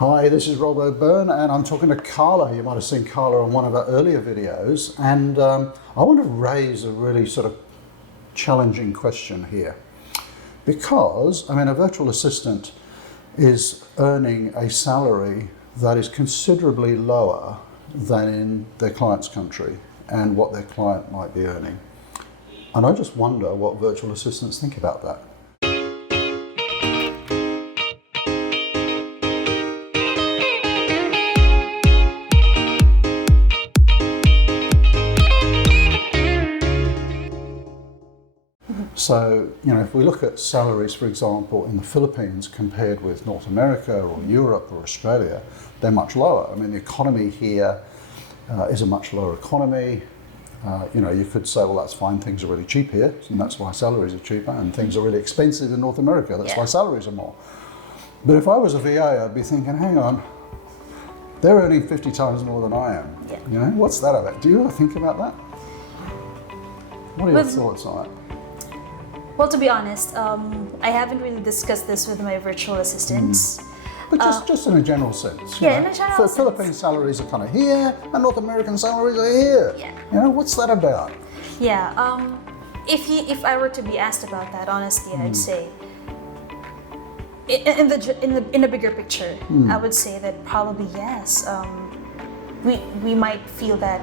Hi, this is Rob O'Byrne and I'm talking to Carla. You might have seen Carla on one of our earlier videos, and I want to raise a really sort of challenging question here, because a virtual assistant is earning a salary that is considerably lower than in their client's country and what their client might be earning. And I just wonder what virtual assistants think about that. So, if we look at salaries, for example, in the Philippines compared with North America or Europe or Australia, they're much lower. The economy here is a much lower economy. You could say, well, that's fine, things are really cheap here, and that's why salaries are cheaper, and things are really expensive in North America, that's why salaries are more. But if I was a VA, I'd be thinking, hang on, they're earning 50 times more than I am. What's that about? Do you ever think about that? What are your thoughts on it? Well, to be honest, I haven't really discussed this with my virtual assistants. But just in a general sense. In a general sense. Philippine salaries are kind of here, and North American salaries are here. What's that about? If I were to be asked about that, honestly, I'd say, in the bigger picture, I would say that probably yes. We might feel that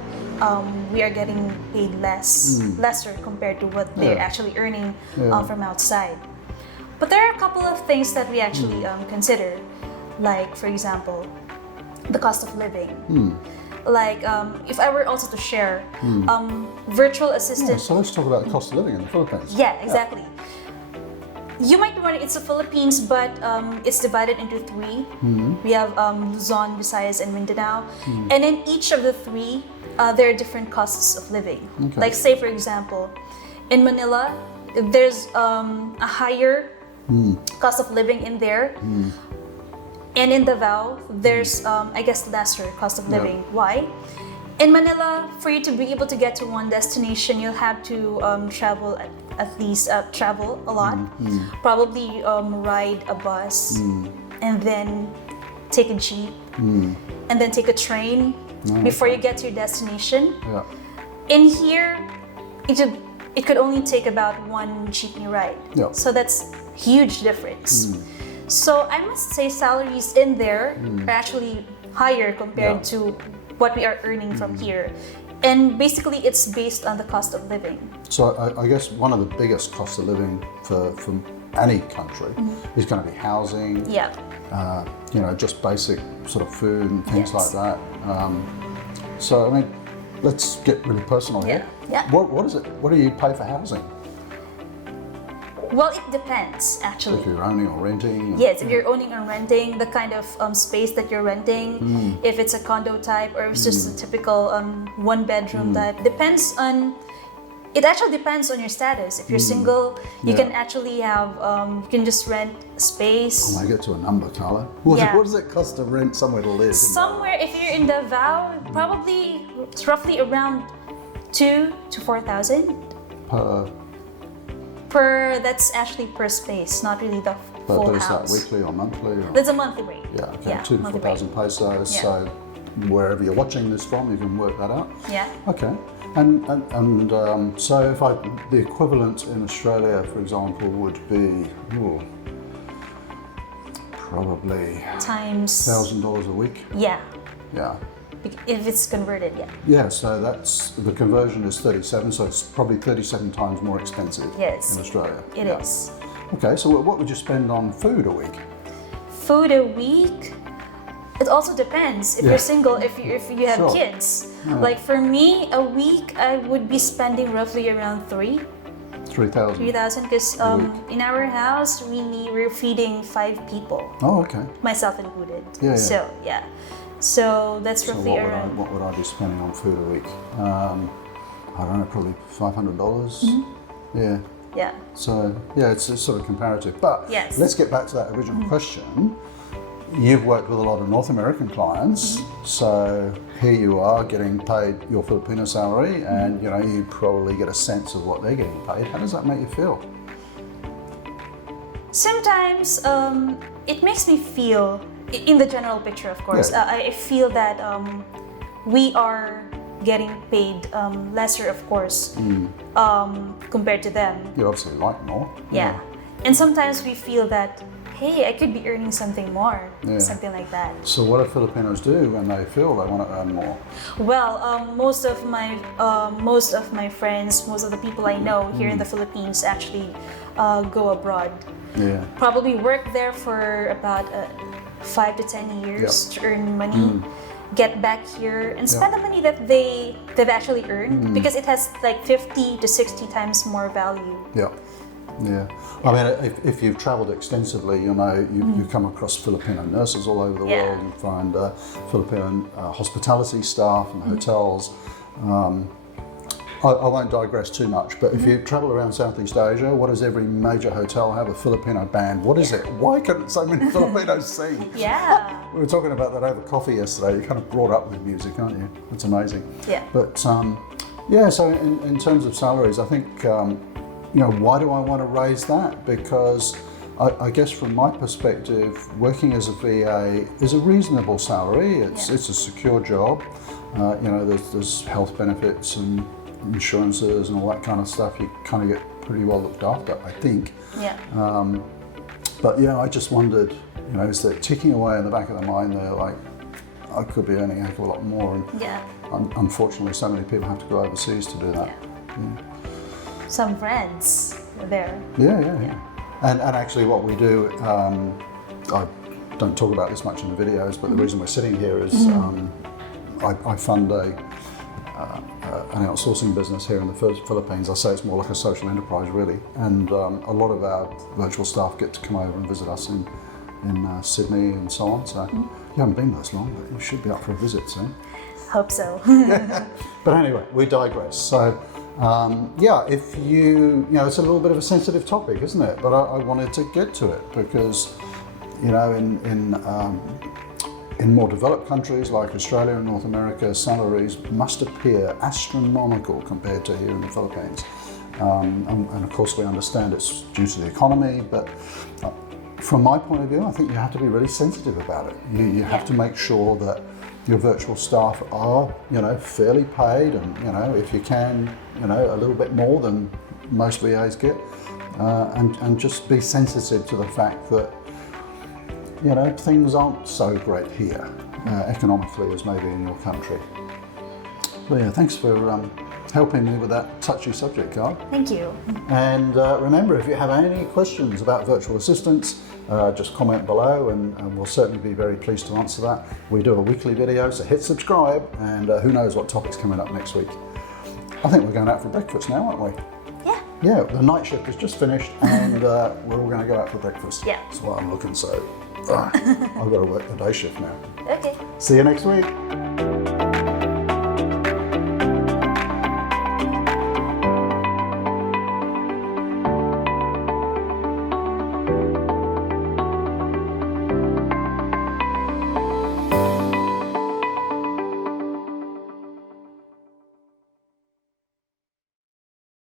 we are getting paid lesser compared to what they're actually earning from outside. But there are a couple of things that we actually consider, like, for example, the cost of living. Like, if I were also to share, virtual assistant. So let's talk about the cost of living in the Philippines. Yeah, exactly. You might be wondering, it's the Philippines, but it's divided into three. We have Luzon, Visayas, and Mindanao. And in each of the three, there are different costs of living. Like, say, for example, in Manila, there's a higher cost of living in there. And in Davao, there's, lesser cost of living. Why? In Manila, for you to be able to get to one destination, you'll have to travel travel a lot. Probably ride a bus, and then take a jeep, and then take a train before you get to your destination. In here, it could only take about one jeepney ride. So that's huge difference. So I must say salaries in there are actually higher compared to what we are earning from here. And basically, it's based on the cost of living. So I guess one of the biggest costs of living for any country is going to be housing. Just basic sort of food and things like that. Let's get really personal here. What is it? What do you pay for housing? Well, it depends, actually. If you're owning or renting? Yes, if you're owning or renting, the kind of space that you're renting, if it's a condo type or if it's just a typical one-bedroom type. It actually depends on your status. If you're single, you can actually have, you can just rent space. I get to a number, Carla. What does it cost to rent somewhere to live? Somewhere, if you're in Davao, probably it's roughly around 2,000 to 4,000. That's actually per space, not really the full house. But is that weekly or monthly? That's a monthly rate. 2,000 to 4,000 pesos. So wherever you're watching this from, you can work that out. Okay. And so if the equivalent in Australia, for example, would be probably times $1,000 a week. If it's converted, so that's the conversion is 37, so it's probably 37 times more expensive in Australia. It is. Okay, so what would you spend on food a week? Food a week? It also depends. If you're single, if you have kids. Like for me, a week I would be spending roughly around 3,000. 3,000, because in our house we're feeding 5 people. Oh, okay. Myself included. So that's roughly around. What would I be spending on food a week? I don't know, probably $500. So it's sort of comparative. But let's get back to that original question. You've worked with a lot of North American clients, so here you are getting paid your Filipino salary, and you probably get a sense of what they're getting paid. How does that make you feel? Sometimes it makes me feel in the general picture, of course, Yeah. I feel that we are getting paid lesser, of course, compared to them. You obviously like more. Yeah. And sometimes we feel that, hey, I could be earning something more, Yeah. something like that. So what do Filipinos do when they feel they want to earn more? Well, most of my friends, most of the people I know here in the Philippines actually go abroad. Yeah. Probably work there for about 5 to 10 years to earn money, get back here and spend the money that they've actually earned because it has like 50 to 60 times more value. Yeah. Yeah. I mean, if you've travelled extensively, you know, you come across Filipino nurses all over the world. You find Filipino hospitality staff and hotels. I won't digress too much, but if you travel around Southeast Asia, what does every major hotel have? A Filipino band. What is it? Why couldn't so many Filipinos sing? Yeah. We were talking about that over coffee yesterday. You're kind of brought up with music, aren't you? It's amazing. Yeah. But yeah, so in terms of salaries, I think, you know, why do I want to raise that? Because I guess from my perspective, working as a VA is a reasonable salary. It's a secure job. You know, there's health benefits and insurances and all that kind of stuff. You kind of get pretty well looked after, I think. Yeah. But yeah, I just wondered, you know, is that ticking away in the back of their mind there, like, I could be earning a heck of a lot more. And unfortunately, so many people have to go overseas to do that. Yeah. Some friends are there. Yeah. And actually what we do, I don't talk about this much in the videos, but the reason we're sitting here is I fund an outsourcing business here in the Philippines. I say it's more like a social enterprise, really. And a lot of our virtual staff get to come over and visit us in Sydney and so on. So you haven't been this long, but you should be up for a visit soon. Hope so. But anyway, we digress. So yeah, if you know, it's a little bit of a sensitive topic, isn't it? But I wanted to get to it because, you know, in more developed countries like Australia and North America, salaries must appear astronomical compared to here in the Philippines. And of course we understand it's due to the economy, but from my point of view, I think you have to be really sensitive about it. You have to make sure that your virtual staff are, you know, fairly paid, and, you know, if you can, you know, a little bit more than most VAs get, and just be sensitive to the fact that, you know, things aren't so great here economically as maybe in your country. So yeah, thanks for helping me with that touchy subject, Carl. Thank you. And remember, if you have any questions about virtual assistants, just comment below and we'll certainly be very pleased to answer that. We do a weekly video, so hit subscribe, and who knows what topic's coming up next week. I think we're going out for breakfast now, aren't we? Yeah. Yeah, the night shift has just finished and we're all going to go out for breakfast. Yeah. That's why I'm looking so... I've got to work the day shift now. Okay. See you next week.